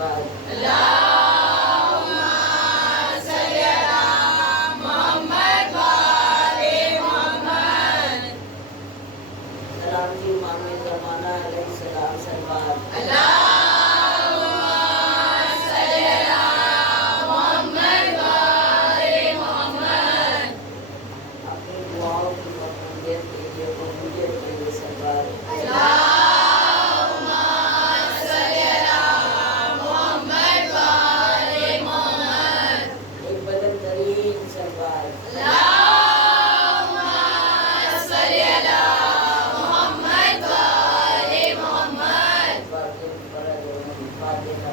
सरवार सलाम की इमाम ज़माना अलैहिस्सलाम सरवार अपनी दुआओं की मक़बूलियत के लिए कबूलियत के लिए सरवार एक बदन तरीन सरवार फातिह पढ़ा दो फातिहा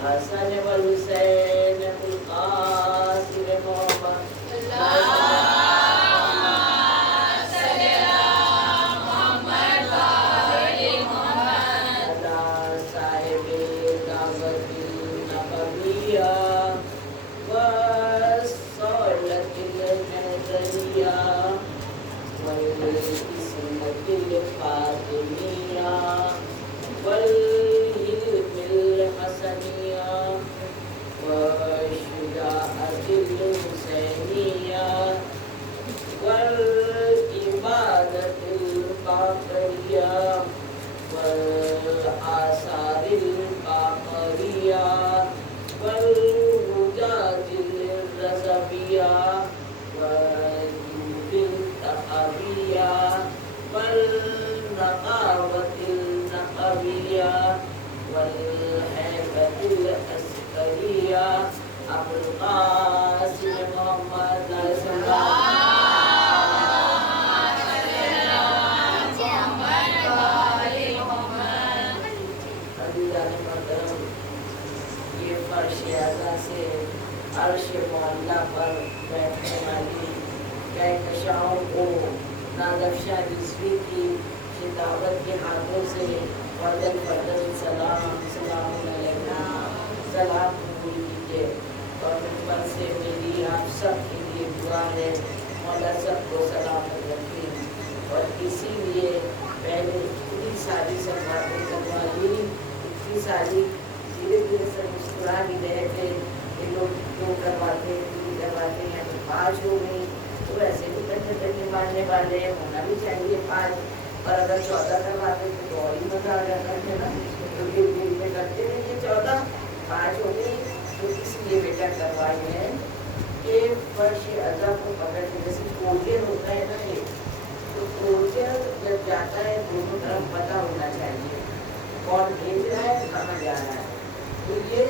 हसन वल हुसैन अबुल कासिम मोहम्मद अला साहिबे दावतिल नबविया व सौलतिल नज़रिया वल इस्मतिल फातिमिया वल हिल्मिल हसनिया व शुजाअतिल हुसैनिया वल इबादतिल बाक़रिया वल आसारिल बाक़रिया वल हुजाजिल रज़विया वल जुदिल तक़विया वल नक़ावतिल नक़विया वल हैबतिल अस्करिया अबुल कासिम मोहम्मद ये फर्श अज़ा से अर्श मौला पर बैठने वाली कहकशाओं को नादफ्शा रिज़वी की खिताबत के हाथों से फर्दन फर्दन सलाम सलाम अलैना सलाम कबूल कीजिए और मुझ से मेरी आप सब के लिए दुआ है मौला सबको सलामत रखें और इसीलिए मैंने इतनी सारी बातें करवा ली इतनी सारी धीरे धीरे से मुस्कुरा भी रहे थे ये लोग क्यों करवाते हैं तो 5 हो गई तो वैसे भी करने मानने वाले होना भी चाहिए 5 और अगर 14 करवाते तो और ही मजा आ जाता है ना तो धीरे धीरे में करते रहिए 14 5 हो गई तो इसलिए बेटा करवाई है कि फर्श अज़ा को पकड़ के जैसे कोरियर होता है ना ये तो कोरियर जब जाता है दोनों तरफ पता होना चाहिए कौन भेज रहा है कहाँ जा रहा है तो ये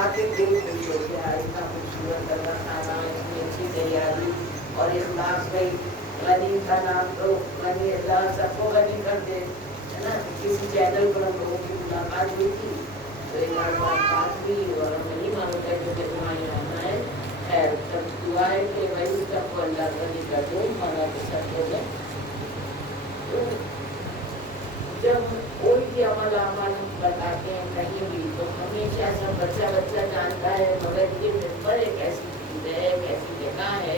आगे दिन खुश हो गया इतना खूबसूरत लगा खाना इतनी अच्छी तैयारी और इखलास भाई गनी का नाम तो गनी अल्लाह सबको गनी कर दे है ना किसी चैनल पर हम लोगों की मुलाकात हुई थी तो एक बात हुई और हमें नहीं मालूम था कि तुम्हारी रहना है खैर तब दुआ है कि भाई सबको अल्लाह गनी कर दे हमारा के साथ हो जाए तो जब कोई भी अमल बताते हैं कहीं भी तो हमेशा सब बच्चा जानता है मगर ये मिंबर एक ऐसी चीज़ है एक ऐसी जगह है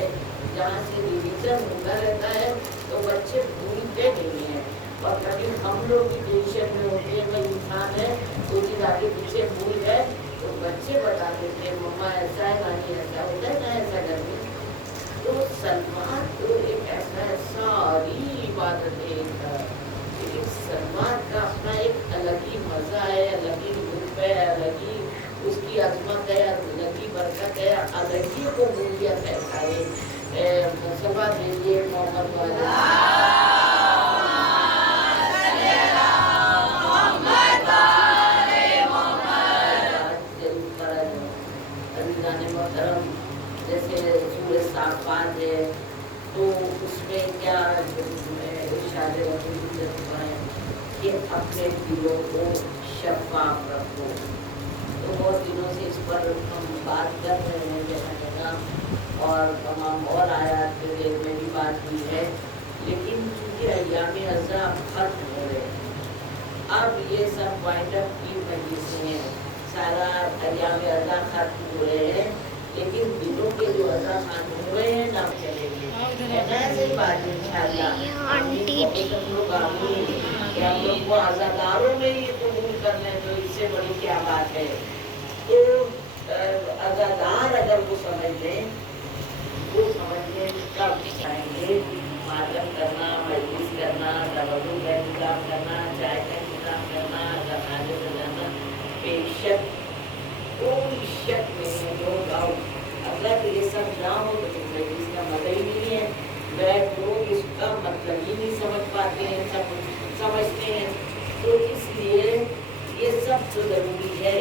जहाँ से रिवीजन होता रहता है तो बच्चे भूलते नहीं हैं और कभी हम लोग भी टेंशन में होते हैं, भाई इंसान है तो चीज आगे पीछे भूल गए, तो बच्चे बता देते हैं मम्मा ऐसा है, नानी ऐसा होता है ना, ऐसा करके। तो सलमान तो एक ऐसा है, सारी इबादतें, लेकिन सलमान का अपना एक अलग ही मजा है, अलग ही रूप है, अलग ही उसकी अजमत है, अलग ही बरकत है, अलग ही कबूलियत है। सारे सलमान भेजिए मोहम्मद वाले जैसे सूर्य साफात है, तो उसमें क्या इरशाद है कि अपने दिलों को शफाफ रखो। तो बहुत दिनों से इस पर हम बात कर रहे हैं जगह जगह, और तमाम और आयात के लिए में भी बात हुई है, लेकिन चूँकि अय्याम अज़ा खत्म हो रहे हैं, अब ये सब वाइंड अप की मजलिसें हैं, सारा अय्याम अज़ा खत्म हो रहे हैं, लेकिन दिलों के जो अज़ा खत्म हो रहे हैं ना चलेंगे। ऐसी बात इंशाअल्लाह हम लोग हम लोग को आज़ादारों में ये कबूल कर लें, तो इससे बड़ी क्या बात है। तो आज़ादार अगर वो समझ लें, वो समझ लें कब चाहेंगे मातम करना, मजलिस करना, तवज्जो का इंतजाम करना, चाय का इंतजाम करना, खाने सजाना, बेशक कोई शक नहीं है, नो डाउट। अगर ये सब ना हो तो मजलिस का मजा ही नहीं है। बैठ लोग इसका मतलब ही नहीं समझ पाते हैं, सब समझते हैं, तो इसलिए ये सब तो जरूरी है।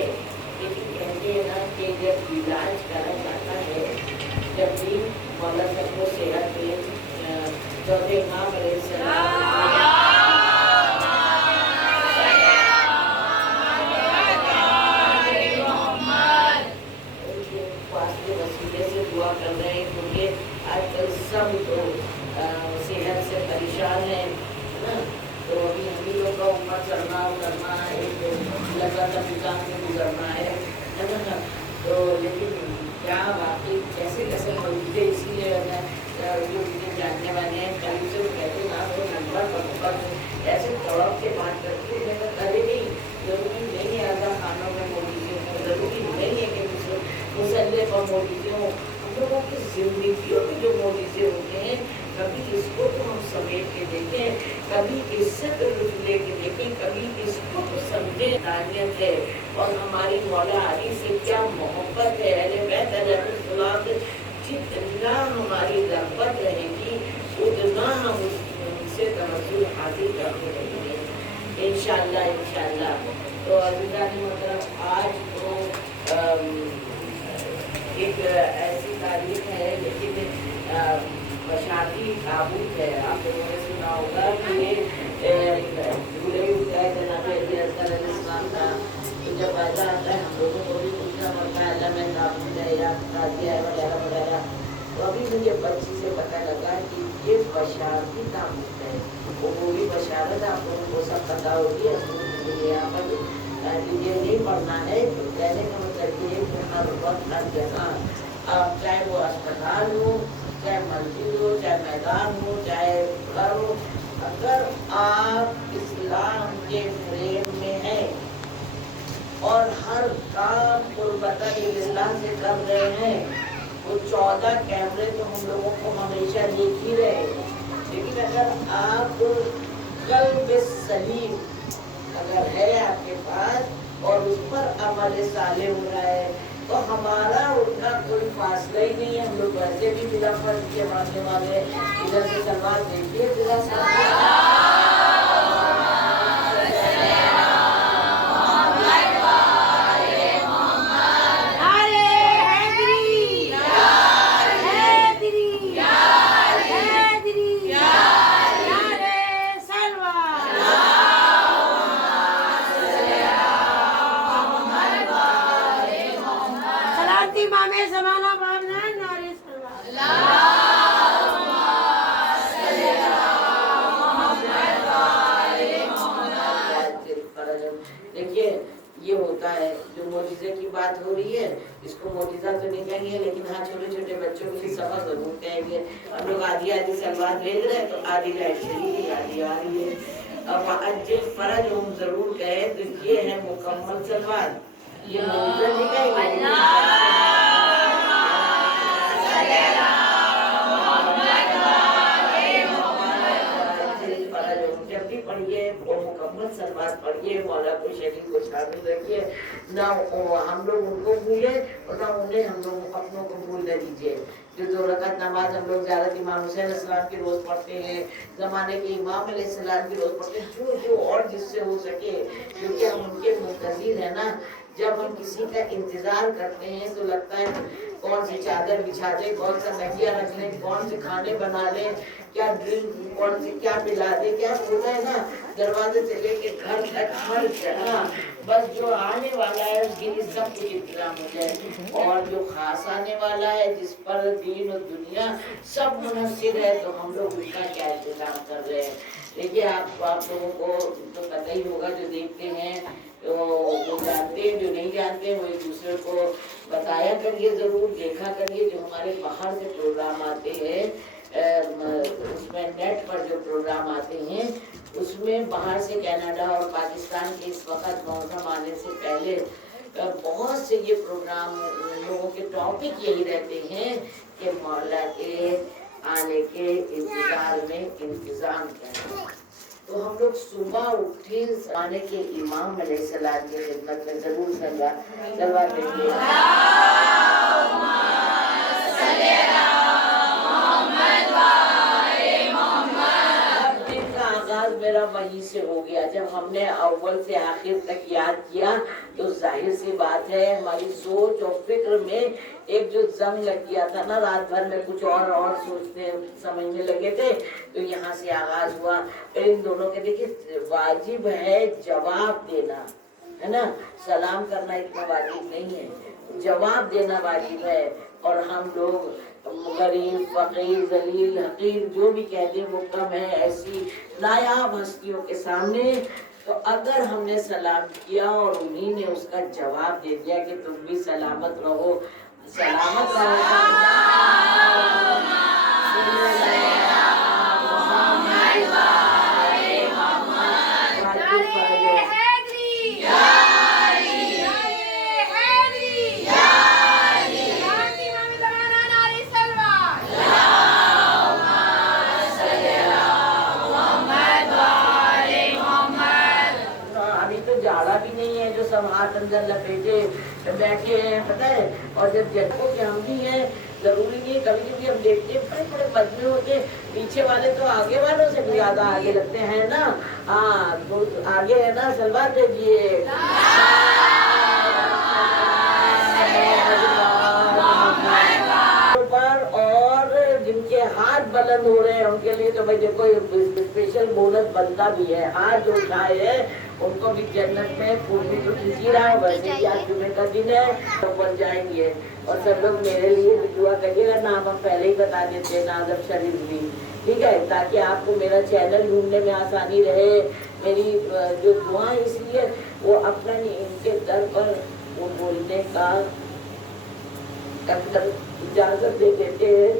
लेकिन कहते हैं ना कि जब इलाज करा जाता है, जब भी मौला साहब को सेहत में चौथे इमाम वसीले से दुआ कर रहे हैं, क्योंकि आजकल सब तो सेहत से परेशान है ना। तो अभी हम ही लोग का उम्र चलना उतरना एक लगातार निकाम में गुजरना है ना। तो लेकिन क्या वाकई कैसे कैसे मौजूदे, इसीलिए जो चीज़ें जानने वाले हैं कल से वो कहते ना, तो नंबर पर ऐसे तड़प के बात करते हैं, करे नहीं, जरूरी नहीं है आधा खानों में मौजूदे हो, जरूरी नहीं है कि मुसल्ले पर मौजूदे हो। हम लोगों की जिंदगियों में जो मौजूदे होते हैं, कभी इसको तो हम समेट के देखें, कभी इससे तो लुत्फ लेके देखें, कभी इसको तो समझे तानियत है, और हमारी मौला अली से क्या मोहब्बत है, अहले बैत अलैहिस्सलाम से जितना हमारी रग़बत रहेगी, उतना हम उससे तवज्जुह हासिल करते रहेंगे इंशाअल्लाह इंशाअल्लाह। तो अज़ीज़ान मोहतरम, आज तो एक ऐसी तारीख है, लेकिन बशाती ताबूत है। आप लोगों ने सुना होगा कि ये भूले उठा है जनाब अलैहिस्सलाम का, तो जब पैदा आता है हम लोगों को भी पूछना पड़ता है, अल्लाह में ताबूत है या ताज़िया है वगैरह वगैरह। तो अभी मुझे बच्ची से पता लगा कि ये बशाती ताबूत है, वो भी बशारत आप लोगों को सब पता होगी, यहाँ पर ये नहीं पढ़ना है। तो कहने का मतलब ये कि हर वक्त हर जगह, चाहे वो अस्पताल हो, चाहे मस्जिद हो, चाहे मैदान हो, चाहे घर हो, अगर आप इस्लाम के फ्रेम में हैं और हर काम कुर्बतल्लाह से कर रहे हैं, वो 14 कैमरे तो हम लोगों को हमेशा देख ही रहे। लेकिन अगर आप कल्ब सलीम अगर है आपके पास और उस पर अमल साले हो रहा है, तो हमारा उनका कोई फासला ही नहीं है। हम लोग वैसे भी बिला फर्ज के मानने वाले, इधर से सलमान देखिए बिला बात हो रही है, इसको मोजिज़ा तो नहीं कहेंगे, लेकिन हाँ छोटे छोटे बच्चों के लिए सबक जरूर कहेंगे। हम लोग आधी आधी सलवार भेज रहे हैं, तो आधी लाइट चली गई, आधी आ रही है। अब अज्जिल फरज हम जरूर कहे तो ये है मुकम्मल सलवार, ये मुंजर नहीं कहेंगे। जब भी पढ़िए वो मुकम्मल सलवार पढ़िए, मौला को शरीर को शामिल रखिए, ना हम लोग उनको भूले और ना उन्हें हम लोग अपनों को भूल न दीजिए। जो 2 रकात नमाज हम लोग ज़्यादा इमाम हुसैन अलैहिस्सलाम की रोज़ पढ़ते हैं, ज़माने के इमाम अलैहिस्सलाम की रोज़ पढ़ते हैं, जो और जिससे हो सके, क्योंकि हम उनके मुंतज़िर है ना। जब हम किसी का इंतजार करते हैं तो लगता है कौन सी चादर बिछा दे, कौन सा तकिया रख लें, कौन से खाने बना लें, क्या ड्रिंक कौन सी क्या पिला दे, क्या बोला है ना, दरवाजे से लेके घर तक हर जगह बस जो आने वाला है उसके लिए सब कुछ इंतजाम हो जाए, और जो खास आने वाला है जिस पर दीन और दुनिया सब मुनस्सिर है तो हम लोग उसका क्या इंतजाम कर रहे हैं। देखिए आप लोगों को तो पता ही होगा, जो देखते हैं तो वो जानते हैं, जो नहीं जानते हैं वो एक दूसरे को बताया करिए, ज़रूर देखा करिए। जो हमारे बाहर से प्रोग्राम आते हैं उसमें नेट पर जो प्रोग्राम आते हैं उसमें बाहर से कनाडा और पाकिस्तान के इस वक्त मौसम आने से पहले बहुत से ये प्रोग्राम लोगों के टॉपिक यही रहते हैं कि मौला के आने के इंतजार में इंतजाम करें। तो हम लोग सुबह उठे आने के इमाम अलैहिस्सलाम की खिदमत में जरूर सलवा देंगे। मेरा वहीं से हो गया, जब हमने अव्वल से आखिर तक याद किया तो जाहिर सी बात है हमारी सोच और फिक्र में एक जो जंग लग गया था ना, रात भर में कुछ और सोचते समझने लगे थे, तो यहाँ से आगाज हुआ। फिर इन दोनों के देखिए वाजिब है जवाब देना, है ना, सलाम करना इतना वाजिब नहीं है, जवाब देना वाजिब है। और हम लोग गरीब फकीर जलील हकीर जो भी कहते हैं वो कम है ऐसी नायाब हस्तियों के सामने। तो अगर हमने सलाम किया और उन्हीं ने उसका जवाब दे दिया कि तुम भी सलामत रहो, सलामत सब हाथ अंदर लपेटे बैठे हैं, पता है। और जब जगहों के हम भी हैं, जरूरी नहीं, कभी कभी हम देखते हैं बड़े बड़े मजमे होते, पीछे वाले तो आगे वालों से भी ज्यादा आगे लगते हैं ना। हाँ तो आगे है ना, सलवार दीजिए। और जिनके हाथ बुलंद हो रहे हैं उनके लिए तो भाई देखो स्पेशल बोनस बनता भी है। हाथ जो उठाए है उनको भी जन्नत में फूल भी तो खींची रहा है, वैसे भी आज जुमे का दिन है तो बन जाएंगे। और सब लोग मेरे लिए भी दुआ करिएगा, नाम हम पहले ही बता देते हैं, नाज़फ शरीफ भी, ठीक है, ताकि आपको मेरा चैनल ढूंढने में आसानी रहे। मेरी जो दुआ इसलिए वो अपना इनके दर पर वो बोलने का अगर इजाजत दे देते हैं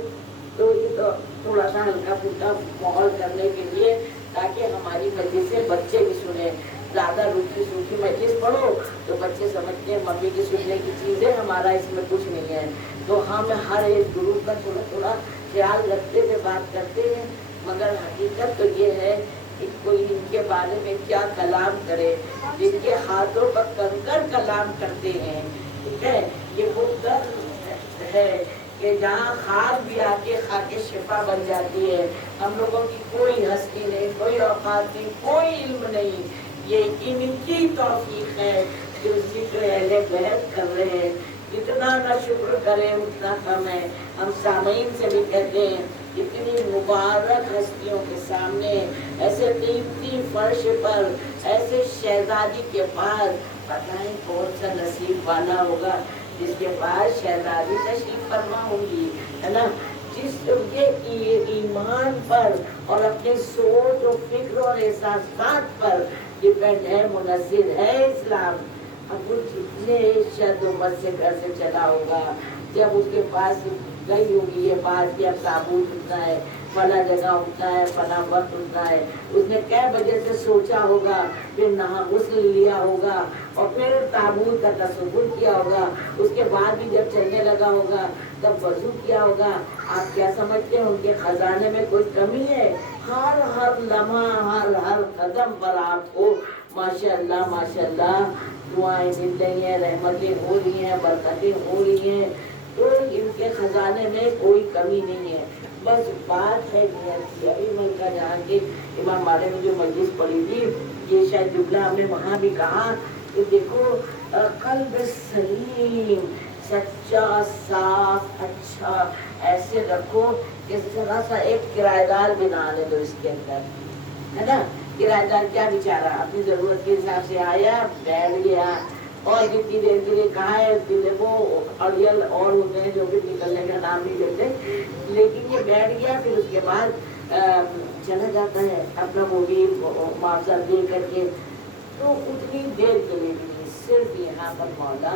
तो ये तो थोड़ा सा हल्का फुल्का माहौल करने के लिए, ताकि हमारी मस्जिद से बच्चे भी सुने। ज़्यादा रूखी सूखी मस्जिद पढ़ो तो बच्चे समझते हैं मम्मी की सुनने की चीज़ है, हमारा इसमें कुछ नहीं है। तो हम हर एक ग्रुप का थोड़ा थोड़ा ख्याल रखते हुए बात करते हैं, मगर हकीकत तो ये है कि कोई इनके बारे में क्या कलाम करे, जिनके हाथों पर कंकर कलाम करते हैं, ठीक है। ये वो दर्द है कि जहाँ खाद भी आके खा के शिफा बन जाती है। हम लोगों की कोई हस्ती नहीं, कोई औकात नहीं, कोई इल्म नहीं, ये इनकी तौफीक है जो जिक्र अहले बैत कर रहे हैं। जितना ना शुक्र करें उतना कम है। हम सामईन से भी कहते हैं इतनी मुबारक हस्तियों के सामने, ऐसे कीमती फर्श पर, ऐसे शहजादी के पास पता है कौन सा नसीब वाला होगा जिसके पास शहजादी तशरीफ फरमा होगी, है ना। जिसके ईमान पर और अपने सोच और फिक्र और एहसासात पर डिपेंड है, मुनज़्ज़िर है इस्लाम। अब वो जितने शद उम्र से घर से चला होगा, जब उसके पास गई होगी ये बात कि अब ताबूत उठना है, फला जगह उठना है, फला वक्त उठना है। उसने कै बजे से सोचा होगा, फिर नहा गुस्ल लिया होगा और फिर ताबूत का तसव्वुर किया होगा। उसके बाद भी जब चलने लगा होगा तब वजू किया होगा। आप क्या समझते हैं उनके खजाने में कोई कमी है? हर हर लम्हा, हर हर कदम पर आपको माशाअल्लाह माशाअल्लाह दुआएं मिल रही हैं, रहमतें हो रही हैं, बरकतें हो रही हैं। तो इनके खजाने में कोई कमी नहीं है। बस बात है नियत की। अभी मैं कहा जहाँ के इमाम बाड़े में जो मजलिस पड़ी थी, ये शायद जुमला हमने वहाँ भी कहा कि देखो कल्ब सलीम, सच्चा साफ अच्छा ऐसे रखो कि जरा सा एक किराएदार भी ना आने दो इसके अंदर, है ना। किराएदार क्या बेचारा अपनी जरूरत के हिसाब से आया, बैठ गया और जितनी देर के लिए कहा है वो अड़ियल और होते हैं जो भी निकलने का नाम नहीं लेते, लेकिन ये बैठ गया। फिर उसके बाद चला जाता है अपना मोबाइल मुआवजा दे करके। तो उतनी देर के लिए भी सिर्फ यहाँ पर मौला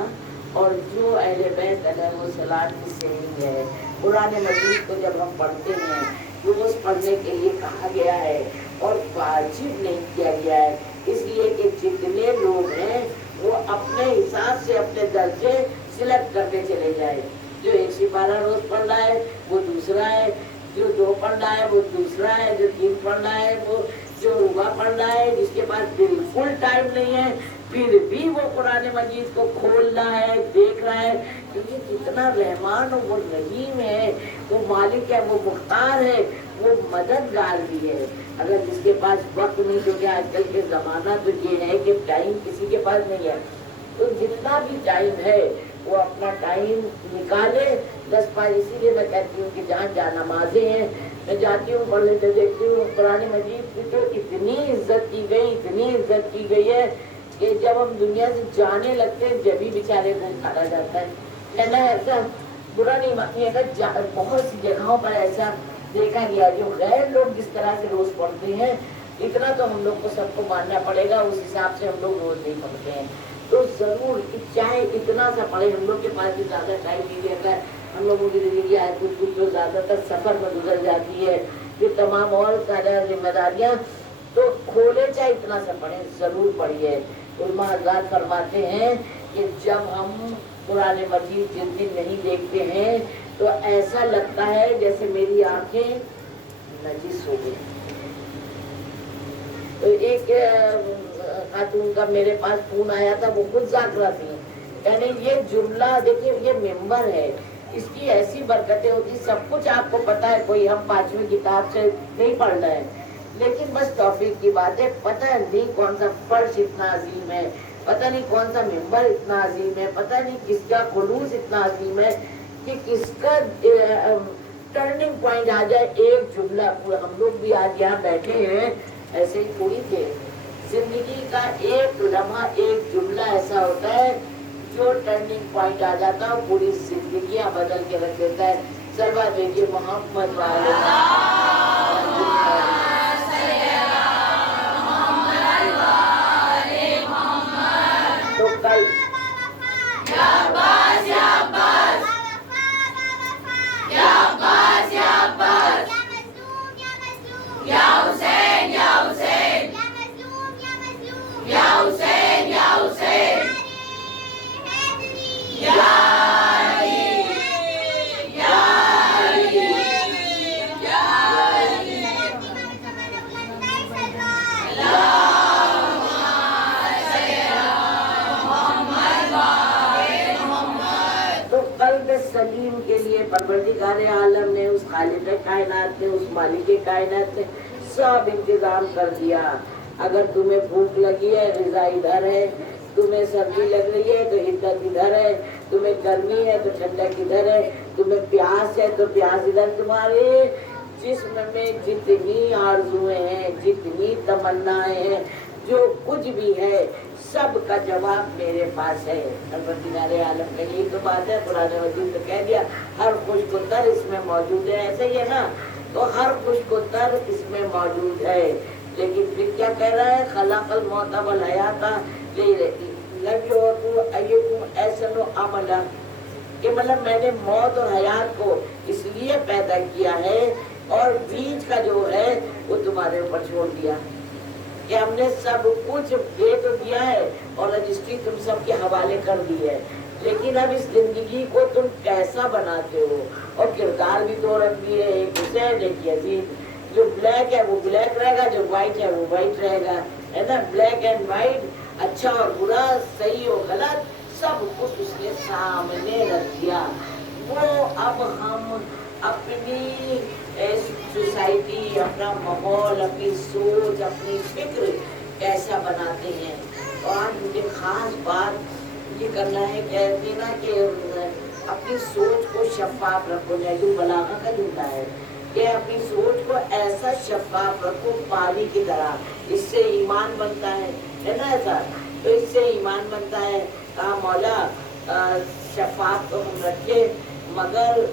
और जो अहले बैत अलैहिस्सलाम की सही है, कुरान मजीद को जब हम पढ़ते हैं तो उस पढ़ने के लिए कहा गया है और वाजिब नहीं किया गया है, इसलिए कि जितने लोग हैं वो अपने हिसाब से अपने दर्जे सिलेक्ट करते चले जाए। जो 112 रोज पढ़ रहा है वो दूसरा है, जो 2 पढ़ रहा है वो दूसरा है, जो 3 पढ़ रहा है वो जो रुबा पढ़ रहा है, जिसके पास बिल्कुल टाइम नहीं है फिर भी वो कुरान मजीद को खोल रहा है, देख रहा है। क्योंकि कितना रहमान और वो रहीम है, वो मालिक है, वो मुख्तार है, वो मददगार भी है। अगर जिसके पास वक्त नहीं, क्योंकि आजकल के जमाना तो ये है कि टाइम किसी के पास नहीं है, तो जितना भी टाइम है वो अपना टाइम निकाले 10 इसीलिए मैं कहती हूँ कि जहाँ जा नमाजें हैं मैं जाती हूँ, पढ़ लेते देखती हूँ कुरान मजीद की तो इतनी इज्जत की गई, इतनी इज्जत की गई है कि जब हम दुनिया से जाने लगते हैं जब भी बेचारे को उठाया जाता है। कहना ऐसा बुरा नहीं मानती है, बहुत सी जगहों पर ऐसा देखा गया जो गैर लोग जिस तरह से रोज पढ़ते हैं इतना तो हम लोग को सबको मानना पड़ेगा, उस हिसाब से हम लोग रोज नहीं पढ़ते हैं। तो जरूर चाहे इतना सा पढ़े, हम लोग के पास भी ज्यादा टाइम नहीं रहता है, हम लोगों की जिंदगी आज कुछ जो ज्यादातर सफर में गुजर जाती है, फिर तमाम और सारा जिम्मेदारियाँ, तो खोले चाहे इतना सा पढ़े, जरूर पढ़िए। उलमा हज़रात फरमाते हैं कि जब हम कुरान मजीद जिस दिन नहीं देखते हैं तो ऐसा लगता है जैसे मेरी आंखें नजिस हो गई। तो एक खातून का मेरे पास फोन आया था, वो खुद जाकरा थी, यानी ये जुमला देखिए, ये मेंबर है, इसकी ऐसी बरकतें होती, सब कुछ आपको पता है, कोई हम 5वीं किताब से नहीं पढ़ रहे हैं, लेकिन बस तौफीक की बात है, पता नहीं कौन सा फर्श इतना अजीम है, पता नहीं कौन सा मेंबर इतना अजीम है, पता नहीं किसका खुलूस इतना अजीम है कि किसका टर्निंग पॉइंट आ जाए एक जुमला। हम लोग भी आज यहाँ बैठे हैं ऐसे ही थोड़ी थे, जिंदगी का एक लम्हा एक जुमला ऐसा होता है जो टर्निंग पॉइंट आ जाता है, पूरी जिंदगियां बदल के रख देता है। सरवा देखिए मोहम्मद वाले तो कल सलीम के लिए परवरदिगार आलम ने, उस खालिक कायनात ने, उस मालिक कायनात ने सब इंतजाम कर दिया। अगर तुम्हें भूख लगी है रिजा इधर है, तुम्हें सर्दी लग रही है तो इद्दत इधर है, तुम्हें गर्मी है तो ठंडक इधर है, तुम्हें प्यास है तो प्यास इधर। तुम्हारे जिस्म में जितनी आरजुएं हैं, जितनी तमन्नाएं हैं, जो कुछ भी है सब का जवाब मेरे पास है। परवरदिगार आलम ने यही तो बात है, कुरान मजीद तो कह दिया हर खुश को तर इसमें मौजूद है, ऐसे ही है ना, तो हर खुश को तर इसमें मौजूद है। लेकिन फिर क्या कह रहा है, खलाकल मौत वल हयाता अमला, कि मतलब मैंने मौत और हयात को इसलिए पैदा किया है और बीच का जो है वो तुम्हारे ऊपर छोड़ दिया कि हमने सब कुछ दे तो दिया है और रजिस्ट्री तुम सबके हवाले कर दी है, लेकिन अब इस जिंदगी को तुम कैसा बनाते हो। और किरदार भी दो रंग दिए, एक हुसैन एक यजीद। जो ब्लैक है वो ब्लैक रहेगा, जो व्हाइट है वो व्हाइट रहेगा, है ना। ब्लैक एंड व्हाइट, अच्छा और बुरा, सही और गलत, सब कुछ उसने सामने रख दिया। वो अब हम अपनी सोसाइटी, अपना माहौल, अपनी सोच, अपनी फिक्र कैसा बनाते हैं। और आज मुझे खास बात ये करना है, कहते ना कि अपनी सोच को शफाफ रखो, जो बलागा का जुमला है कि अपनी सोच को ऐसा शफाफ रखो पानी की तरह, इससे ईमान बनता है ना ऐसा। तो इससे ईमान बनता है। कहा मौला शफाफ तो हम रखे, मगर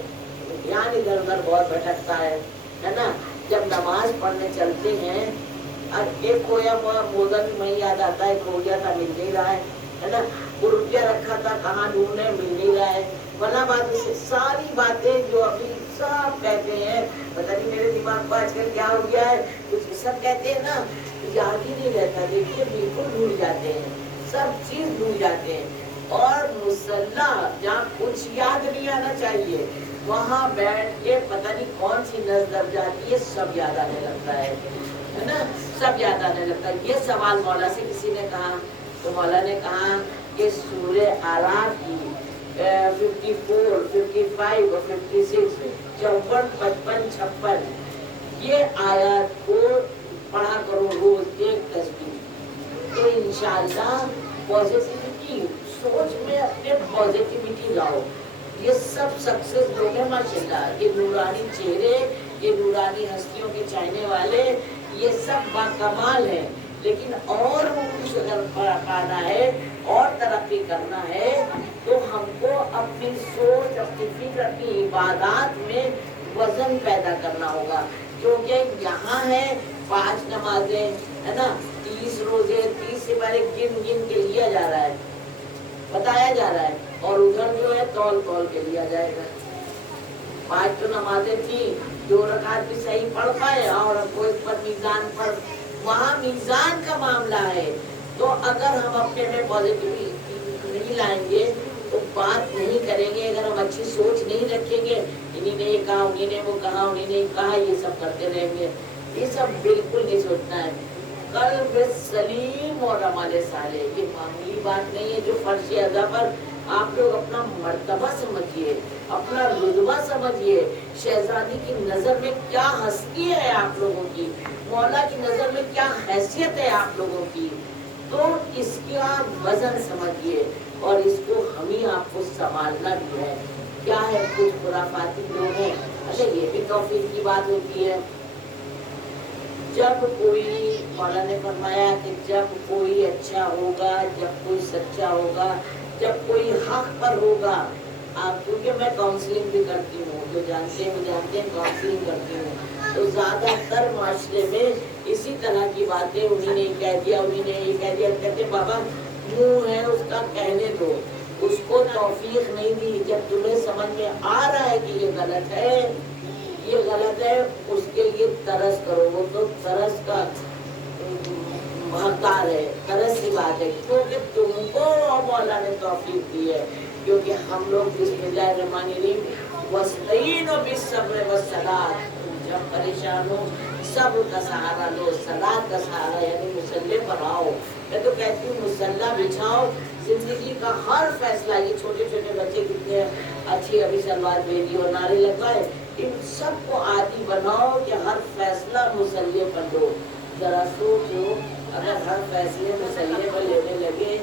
ध्यान इधर उधर बहुत भटकता है ना। जब नमाज पढ़ने चलते हैं, अब एक खोया मोजा भी वही याद आता है, खो गया था, मिल नहीं रहा है ना। वो रुपया रखा था, कहाँ ढूंढने, मिल नहीं रहा है। वरना बात से सारी बातें जो अभी सब कहते हैं, पता नहीं मेरे दिमाग को आजकल क्या हो गया है, कुछ सब कहते हैं ना, याद ही नहीं रहता। देखिए बिल्कुल भूल जाते हैं, सब चीज भूल जाते हैं। और मुसल्ला जहाँ कुछ याद नहीं आना चाहिए, वहाँ बैठ के पता नहीं कौन सी नजर जाती है, सब याद आने लगता है ना, सब याद आने लगता है। ये सवाल मौला से किसी ने कहा, तो मौला ने कहा कि सूरे आराफ की 54, 55 और 56, 54, 55, 56 ये आयत को पढ़ा करो रोज एक तस्बीह। तो इंशाअल्लाह पॉजिटिविटी, सोच में अपने पॉजिटिविटी लाओ। ये सब सक्सेस लोग हैं माशाल्लाह, ये नूरानी चेहरे, ये नूरानी हस्तियों के चाहने वाले, ये सब बाकमाल हैं। लेकिन और कुछ अगर पाना है और तरक्की करना है तो हमको अपनी सोच, अपनी फिक्र, अपनी इबादत में वजन पैदा करना होगा। क्योंकि यहाँ है 5 नमाजें, है ना, 30 रोजे, 30 से पहले गिन गिन के लिया जा रहा है, बताया जा रहा है, और उधर जो है तौल तौल के लिया जाएगा। 5 तो नमाजें थी, 2 रकात भी सही पढ़ पाए, और कोई पर मीजान पर, वहाँ मीजान का मामला है। तो अगर हम अपने में पॉजिटिविटी नहीं लाएंगे तो बात नहीं करेंगे, अगर हम अच्छी सोच नहीं रखेंगे, इन्हीं ने ये कहा, उन्हीं ने वो कहा, उन्हीं ने कहा, ये सब करते रहेंगे, ये सब बिल्कुल नहीं सोचना है। कल्ब सलीम और अमल साले, ये मामूली बात नहीं है। जो फर्श अदा पर आप लोग अपना मर्तबा समझिए, अपना रुतबा समझिए, शहजादी की नजर में क्या हस्ती है आप लोगों की, मौला की नजर में क्या हैसियत है आप लोगों की। तो इसका वजन समझिए, और इसको हम ही आपको संभालना भी है। क्या है, कुछ खुराफाती लोग हैं, अच्छा ये भी तौफीक की बात होती है। जब कोई, मौला ने फरमाया कि जब कोई अच्छा होगा, जब कोई सच्चा होगा, जब कोई हक पर होगा, आप, क्योंकि मैं काउंसलिंग भी करती हूँ, जो जानते हैं काउंसलिंग करती हूँ, तो ज्यादातर माशरे में इसी तरह की बातें, उन्हीं ने कह दिया, उन्हीं ने ये कह दिया, कहते बाबा मुँह है उसका, कहने दो, उसको तौफीक नहीं दी। जब तुम्हें समझ में आ रहा है कि ये गलत है, ये गलत है, उसके लिए तरस करो। वो तो तरस का हकदार है, तरस की बात है, क्योंकि तुमको मौला ने तौफीक दी है। क्योंकि हम लोग बिस्मिल्लाहिर्रहमानिर्रहीम वस्तईनु बिस्सब्र वस्सलात, जब परेशान हो सब्र का सहारा लो, सलात का सहारा, यानी मुसल्ले पर आओ। मैं तो कहती हूँ मुसल्ला बिछाओ, जिंदगी का हर फैसला, ये छोटे छोटे बच्चे कितने अच्छी अभी सलवार भेजी और नारे लगवाए, इन सबको आदि बनाओ कि हर फैसला मुसल्ले पर लो। जरा सोचो, अगर हर फैसले मुसल्ले पर लेने लगे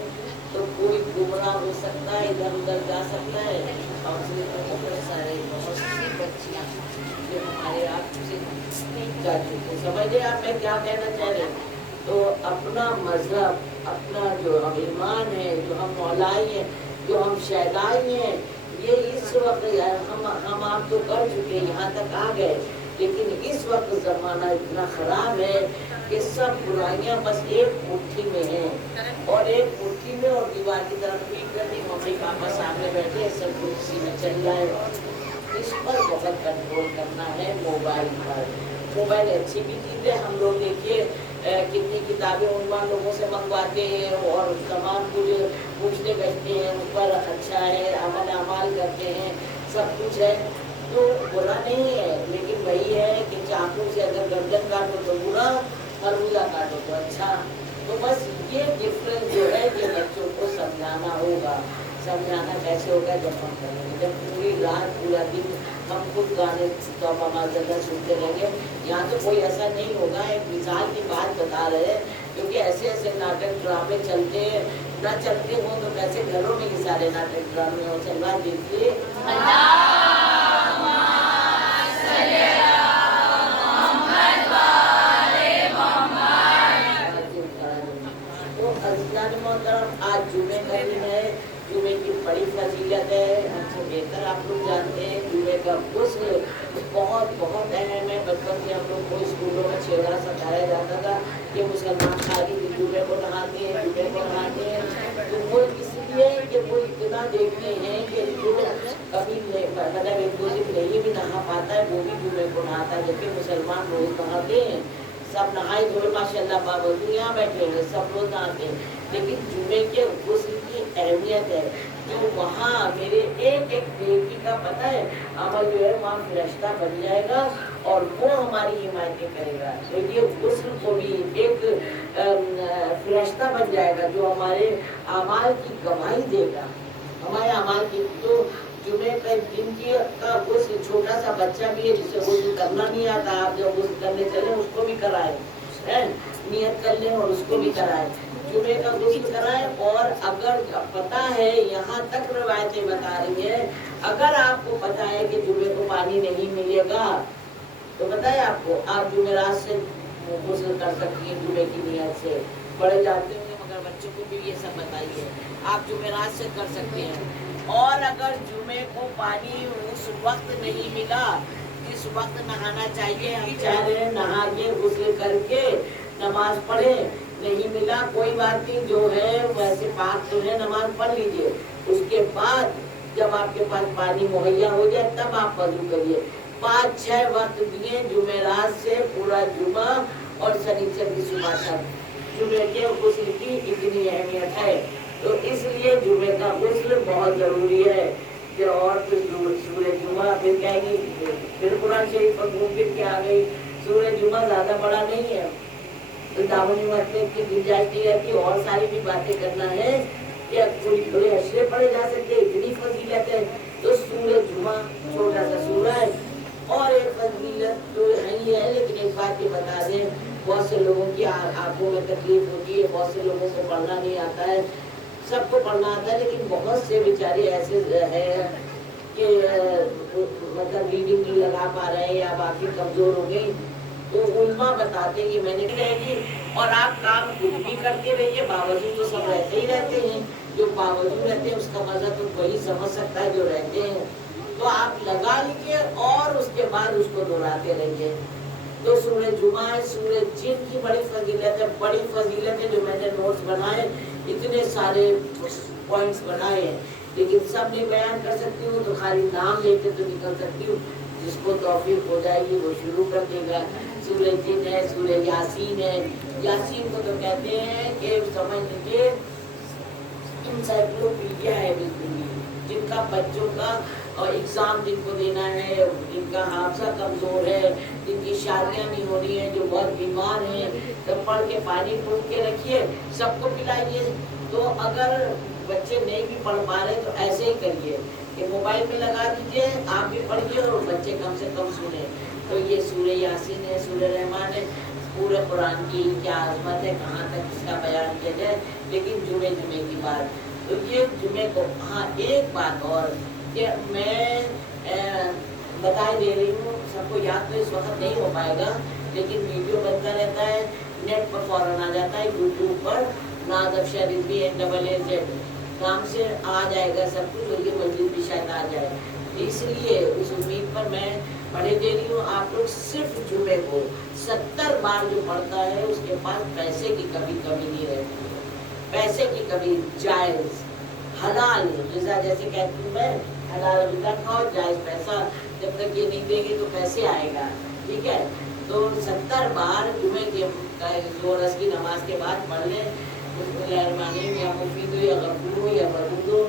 तो कोई गुमराह हो सकता है, इधर उधर जा सकता है। और बहुत सारे बहुत सी बच्चियाँ जो हमारे आप से जा चुके, समझे आप मैं क्या कहना चाह रहे हैं। तो अपना मजहब, अपना जो हम ईमान है, जो हम मौलाई हैं, जो हम शहदाई हैं, ये इस वक्त हम आप तो कर चुके, यहाँ तक आ गए, लेकिन इस वक्त जमाना इतना खराब है कि सब बुराइयां बस एक मुट्ठी में हैं, और एक मुट्ठी में, और दीवार की तरफ पीट करनी, मम्मी पापा सामने बैठे, सब कुर्सी में चल जाए, इस पर बहुत कंट्रोल करना है। मोबाइल पर, मोबाइल अच्छी भी चीज़ है। हम लोग देखिए कितनी किताबें उनवान लोगों से मंगवाते हैं और तमाम कुछ पूछते बचते हैं, उस पर अच्छा है, अमल अमाल करते हैं, सब कुछ है, तो बुरा नहीं है। लेकिन वही है कि चाकू से अगर गर्दन काटो तो बुरा, खरबूजा काटो तो अच्छा। तो बस ये डिफरेंस जो है ये बच्चों को समझाना होगा। समझाना कैसे होगा, जब हम करेंगे, जब पूरी रात पूरा दिन हम खुद गाने तो ज़्यादा सुनते रहेंगे। यहाँ तो कोई ऐसा नहीं होगा। एक मिसाल की बात बता रहे हैं, क्योंकि ऐसे ऐसे नाटक ड्रामे चलते हैं, ना चलते हो तो कैसे घरों में ये सारे नाटक ड्रामे हो। चलवा दीजिए आज जुमे का दिन है। जुमे की बड़ी फजीलत है, हमसे बेहतर आप लोग जानते हैं। जुमे का गुस्ल बहुत बहुत अहम है। बचपन से हम लोग को स्कूलों में छेड़ा सिखाया जाता था कि मुसलमान खाली जुमे को नहाते हैं, जुमे को नहाते हैं। तो वो इसलिए कि वो इतना देखते हैं कि जो कभी मतलब एक दो दिन नहीं भी नहा पाता है वो भी जुमे को नहाता है, जबकि मुसलमान रोज नहाते हैं। सब नहाए धोए माशाल्लाह बावजूद यहाँ बैठे हैं, सब रोज नहाते हैं। लेकिन जुमे के गुस्ल की अहमियत है जो वहाँ मेरे एक एक बेटी का पता है अमल जो है वहाँ फरिश्ता बन जाएगा और वो हमारी हिमायत करेगा। तो ये गुस्ल को भी एक फरिश्ता बन जाएगा जो हमारे अमाल की गवाही देगा, हमारे अमाल की। तो जुमे का दिन की का गुस्ल, छोटा सा बच्चा भी है जिसे गुस्ल करना नहीं आता, आप जब गुस्ल करने चले उसको भी कराए, नियत कर लें और उसको भी कराए, जुमे का गुस्ल कराए। और अगर पता है, यहाँ तक रवायतें बता रही है, अगर आपको पता है कि जुमे को पानी नहीं मिलेगा तो पता है आपको, आप जुमेरात से गुस्ल कर सकती हैं जुमे की नियत से। बड़े जानते होंगे मगर बच्चों को भी ये सब बताइए, आप जुमेरात से कर सकते हैं। और अगर जुमे को पानी उस वक्त नहीं मिला जिस वक्त नहाना चाहिए, हम चाह रहे हैं नहा के गुस्ल करके नमाज पढ़े, नहीं मिला कोई बात नहीं, जो है वैसे पाक तो है, नमाज पढ़ लीजिए। उसके बाद जब आपके पास पानी मुहैया हो जाए तब आप वजू करिए। 5-6 वक्त दिए जुमेरात से पूरा जुमा और शनिचर की सुबह तक जुमे के गुस्ल की इतनी अहमियत है। तो इसलिए जुमे का गुस्ल बहुत जरूरी है। जो और फिर सूरज जुमा फिर कहेंगी, फिर कुरान शरीफ पर घूम फिर के आ गई। सूरज जुमा ज्यादा बड़ा नहीं है, तो दामनी मतलब की गुंजाइश नहीं रहती। और सारी भी बातें करना है कि थोड़े अशरे पढ़े जा सकते, इतनी फजीलत है। तो सूरज जुमा छोटा सा सूरज है और एक फजीलत तो है ही है। लेकिन एक बात ये बता दें, बहुत से लोगों की आंखों में तकलीफ होती है, बहुत से लोगों को पढ़ना नहीं आता है, सबको पढ़ना आता है, लेकिन बहुत से बेचारे ऐसे हैं कि मतलब रीडिंग नहीं लगा पा रहे हैं या बाकी कमजोर हो गई। तो उल्मा बताते कि मैंने कहेगी और आप काम खुद भी करते रहिए, बावजूद तो सब रहते ही रहते हैं। जो बावजूद रहते हैं उसका मजा तो वही समझ सकता है जो रहते हैं। तो आप लगा लीजिए और उसके बाद उसको दोहराते रहिए। तो सूरज जुमा है, सूरज जिन की बड़ी फजीलत है, बड़ी फजीलत है जो मैंने नोट्स बनाए, इतने सारे पॉइंट्स बनाए हैं, लेकिन सब नहीं बयान कर सकती हूँ। तो खाली नाम लेके तो निकल सकती हूँ, जिसको तौफीक हो जाएगी वो शुरू कर देगा। सूरज जिन है, सूरज यासीन है। यासीन को तो कहते हैं कि समझ लीजिए इंसाइक्लोपीडिया है बिल्कुल, जिनका बच्चों का और एग्जाम जिनको देना है, जिनका हादसा कमजोर है, जिनकी शादियां नहीं हो रही हैं, जो बहुत बीमार हैं, तो पढ़ के पानी फूक के रखिए, सबको पिलाइए। तो अगर बच्चे नहीं भी पढ़ पा रहे तो ऐसे ही करिए कि मोबाइल में लगा दीजिए, आप भी पढ़िए और बच्चे कम से कम सुने। तो ये सूरह यासीन है, सूरह रहमान है, पूरे कुरान की क्या अजमत है, कहाँ तक इसका बयान किया जाए। लेकिन जुमे की बात, तो ये जुमे को, हाँ एक बात और कि मैं बताई दे रही हूँ, सबको याद तो इस वक्त नहीं हो पाएगा, लेकिन वीडियो बनता रहता है, नेट पर फौरन आ जाता है, यूट्यूब पर नाज़ रिजवी NAAZ नाम से आ जाएगा सब कुछ, और ये मस्जिद भी शायद आ जाए। इसलिए उस उम्मीद पर मैं पढ़े दे रही हूँ। आप लोग सिर्फ जुमे को 70 बार जो पढ़ता है उसके पास पैसे की कभी नहीं रहती है, पैसे की कभी जायज हलाल, जैसे कहती हूँ मैं हलाल ग़िज़ा खाओ, जायज़ पैसा, जब तक ये नहीं देंगे तो कैसे आएगा, ठीक है। तो 70 बार जुमे के ज़ोहर की नमाज के बाद पढ़ लें, बिस्मिल्लाहिर्रहमानिर्रहीम या मुफीदो या गफूरो या वदूदो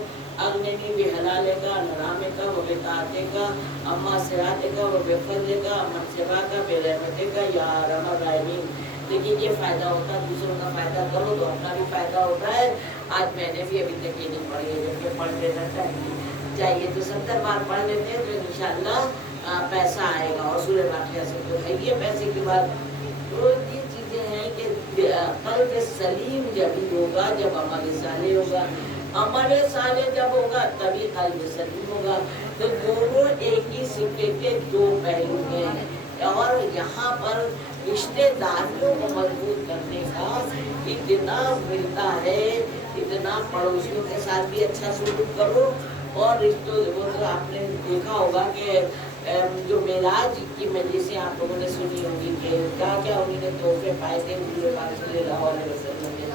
अग्निनी बिहलालेका नरामेका व बिताअतेका अम्मा सिरातेका व बिफज़लिका अम्मन सिवाका बिरहमतिका या अरहमर राहिमीन। लेकिन ये फ़ायदा होता है, दूसरों का फ़ायदा करो तो अपना भी फ़ायदा होता है। आज मैंने भी अभी तक ये नहीं पढ़ी है, जबकि पढ़ लेना चाहिए। तो 70 बार पढ़ लेते हैं तो इंशाअल्लाह पैसा आएगा। और सूरह वाक़िया से तो है ये पैसे की बात। तो ये चीज़ें हैं कि क़ल्ब सलीम जब ही होगा जब अमल साले होगा, अमल साले जब होगा तभी क़ल्ब सलीम होगा। तो दोनों एक ही सिक्के के दो पहलू हैं। और यहाँ पर रिश्तेदारियों को मजबूत करने का इतना मिलता है, इतना पड़ोसियों के साथ भी अच्छा सलूक करो। और रिश्तों वो तो आपने देखा होगा कि जो मेराज की मजलिसें आप लोगों ने सुनी होगी कि क्या क्या उन्होंने तोहफे पाए थे हुजूर पाक सल्लल्लाहु अलैहि वसल्लम के।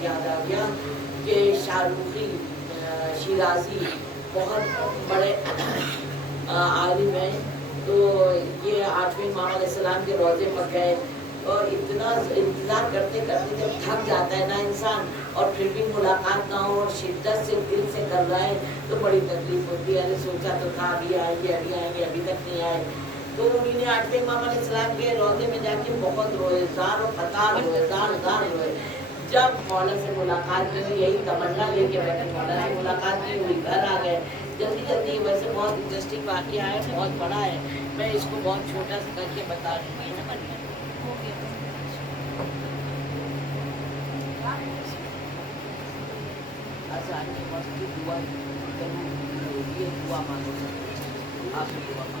याद आ गया कि शाहरुखी शिराजी बहुत बड़े आलिम हैं। तो ये 8वें इमाम अलैहिस्सलाम के रोज़े पर गए और इतना इंतज़ार करते करते जब थक जाता है ना इंसान और फिर भी मुलाकात ना हो और शिद्दत से दिल से कर रहा है तो बड़ी तकलीफ होती है। अरे सोचा तो था अभी आएंगे अभी तक नहीं आए। तो उन्होंने 8वें इमाम अलैहिस्सलाम के रोज़े में जाके बहुत रोए, ज़ार और क़तार रोए, ज़ार रोए। जब मौला से मुलाकात नहीं हुई, यही तमन्ना लेके बैठे, मौला से मुलाकात नहीं हुई, घर आ गए जल्दी। वैसे बहुत इंटरेस्टिंग वाक़या है, बहुत बड़ा है, मैं इसको बहुत छोटा सा करके बता दूँगी। अज़ान के वक्त की दुआ जरूर होगी, दुआ मांगो, आप दुआ